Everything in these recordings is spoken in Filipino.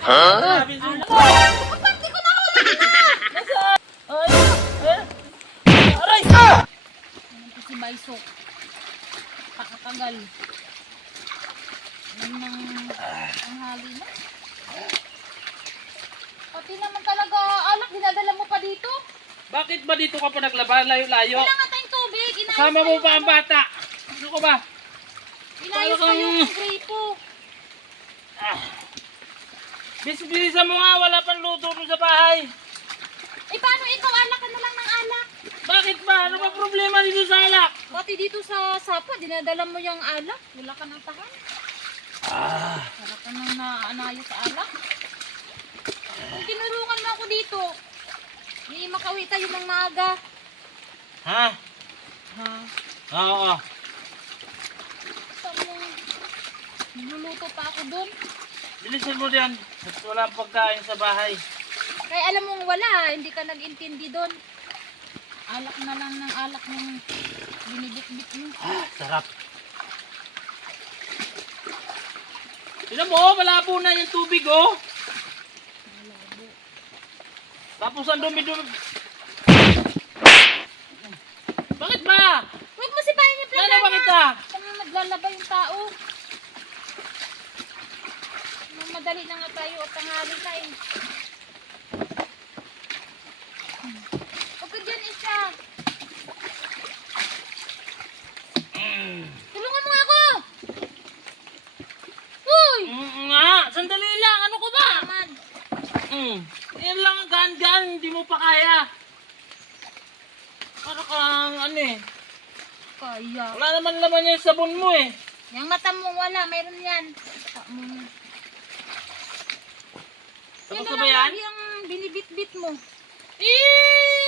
Sabi ko. Ba't di ko nahuli na? Nasaan? Ay! Ayan! Aray! Ano si Baisok? Pakakagal. Yan ang hali na. Pati naman talaga alak, dinadala mo pa dito. Bakit ba dito ka pa naglaba? Layo-layo. Kailangan tayong tubig. Inayos Kasama pa mo yung pa ang bata. Ano ko ba? Inayos pa yung gripo. Bis-bilisan mo nga, wala pang luto doon sa bahay. Eh paano ikaw alak ka na lang ng alak? Bakit ba? Ano ba problema dito sa alak? Pati dito sa sapa, dinadala mo yung alak. Wala ka ng tahan. Wala ka nang naanayos sa alak. Kung tinulungan mo ako dito, hindi makauwi tayo ng maaga. Ha? Ha? Oo. Saan mo? Niluluto pa ako doon. Bilisan mo diyan. At wala pagkain sa bahay. Kaya alam mong wala, hindi ka nag-intindi doon. Alak na lang ng alak ng binibit-bit mo. Sarap. Tignan mo, malabo na yung tubig, oh. Malabo. Tapos ang dumi-dumi. Bakit ba? Huwag mo sipahin yung Ano plantana. bakit ah? Saan mo naglalaba yung tao? Madali na nga tayo at tanghali na eh. Huwag ka dyan, Isa. Tulungan mo nga ako! Uy! Nga, sandali lang. Ano ko ba? Naman. Yan lang ang gaan-gaan. Hindi mo pa kaya. Para kang ano eh. Kaya. Wala naman laman yung sabon mo eh. Yung mata mo wala, mayroon yan. Mata mo. Yan Tapos na na ba lang yan? lagi ang binibit-bit mo.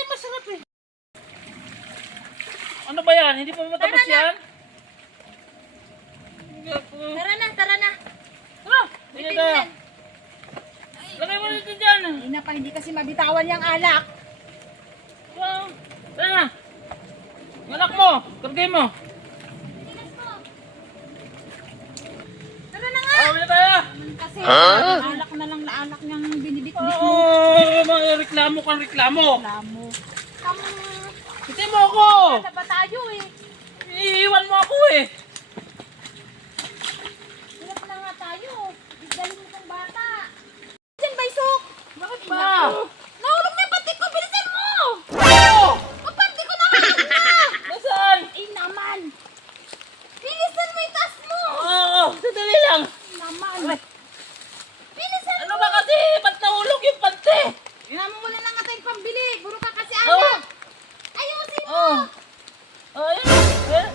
Masarap eh. Ano ba yan? Hindi pa matapos Tara na. yan? Tara na, tara na. Tara! Bitin Hindi mo na. yan. Lagay mo dito dyan. Hindi na pa, hindi kasi mabitawan yung alak. Tara na. Malak mo. Kargay mo. Tigas mo. Tara na nga. Awi na tayo. Kasi alak na lang na alak niyang binibit-bit mo. Mga reklamo kang reklamo. Lamo. Hindi mo ako. Sa ba tayo eh? Iiwan mo ako eh. Hirap na nga tayo. Isdalin mo tong bata. Diyan, Baysok. Bakit ba? Nahulog na yung patik ko. Bilisan mo. Ano? Ang patik ko nahulog na. Nasaan? Eh naman. Bilisan mo yung taas mo. Oo, sandali lang. Naman. Bilisan Ano ba kasi? Ba't nahulog yung pante? mo muna na nga tayong pambili. Buro ka kasi Oo. alak. Ayusin mo. Oh. Oh, ayun. Ayun.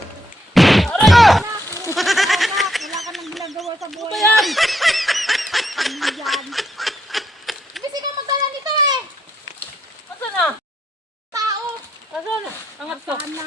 Aray! Alak. Wala ka nang ginagawa sa buhay. Ano ba yan? Ano yan? Kasi ikaw magdala nito eh. Nasaan na? Tao. Nasaan na? Angat ko. Sana.